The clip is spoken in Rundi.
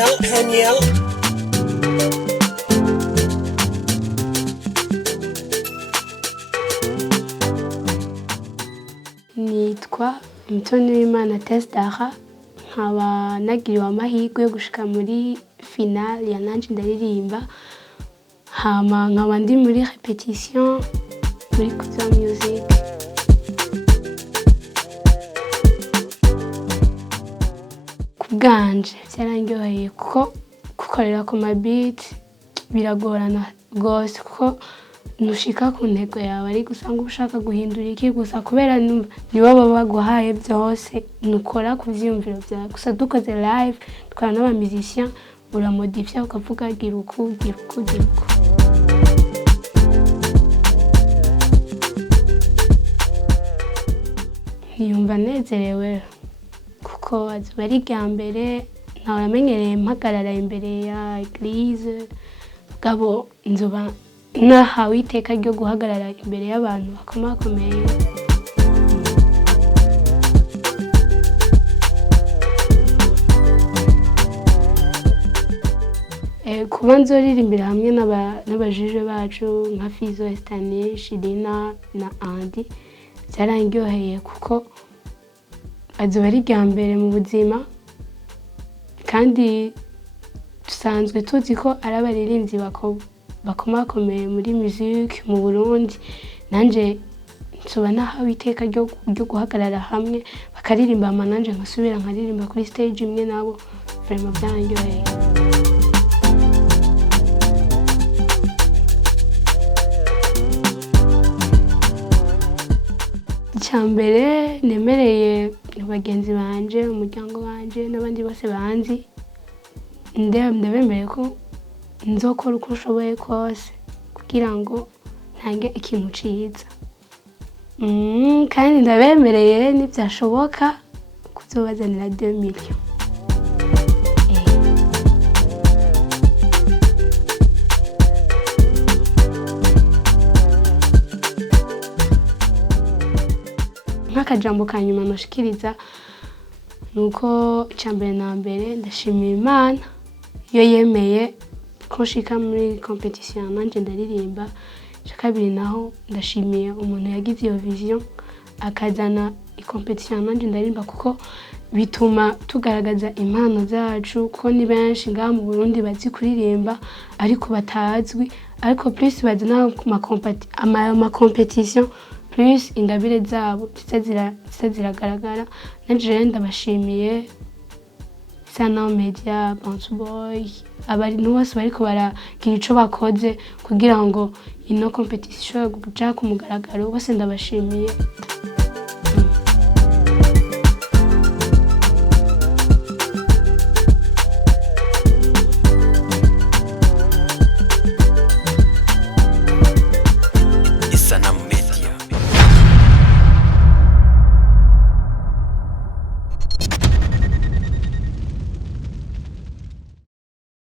Haniel. Nitwa Mutoniwimana Tesdara, nkaba nagiriwe amahirwe yo gushika muri finale ya Nanje Ndaririmba, hama nkaba ndi muri repetition muri Kuza Music. Kubwanje byarangyoheye kuko gukorera ku mabeat biragorana gose, kuko nushika ku ntego yawe ari gusanga ushaka guhindura iki gusa, kubera nibo baba baguhaye byose nukora ku vyiyumviro byawe. Gusa dukoze live tukana n'aba musiciens uramodifya ukavuga gira uku. Niyumva nezerewe kuko azuba ari rya mbere, ntawe amenyereye mpagarara imbere ya eglise, gabo nzoba nahawe iteka ryo guhagarara imbere y'abantu bakomakomeye. Kuba nzoririmbira hamwe n'abajije bacu nka Fizo, Estanie, Shirina na Andy byarangyoheye kuko azuba ari rya mbere mu buzima, kandi dusanzwe tuzi ko ari abaririmbyi bakomakomeye muri music mu Burundi. Nanje nsoba nahawe iteka ryo guhagarara hamwe bakaririmba, hama nanje nkasubira nkaririmba kuri stage imwe nabo. Vraiment byarangyoheye. Icyambere nemereye bagenzi banje, umuryango wanje n'abandi bose banzi, ndabemereye ko nzokora uko nshoboye kose kugira ngo ntange ikintu ciza. Kandi ndabemereye nibyashoboka kuzobazanira 2 millions. Nk'akajambo kanyuma noshikiriza nuko icyambere na mbere ndashimira Imana yo yemeye ko nshika muri competition Nanje Ndaririmba. Kabiri naho ndashimiye umuntu yagize iyo vision akazana competition Nanje Ndaririmba, kuko bituma tugaragaza impano zacu, ko ni benshi ngaha mu Burundi bazi kuririmba ariko batazwi, ariko plus bazana ma competition plus ingabire zabo ziragaragara. Nanje ndabashimiye Sana Media, Bounce Boy, abantu bose bariko baragira ico bakoze kugira ngo ino competition ishobore kuja ku mugaragaro, bose ndabashimiye.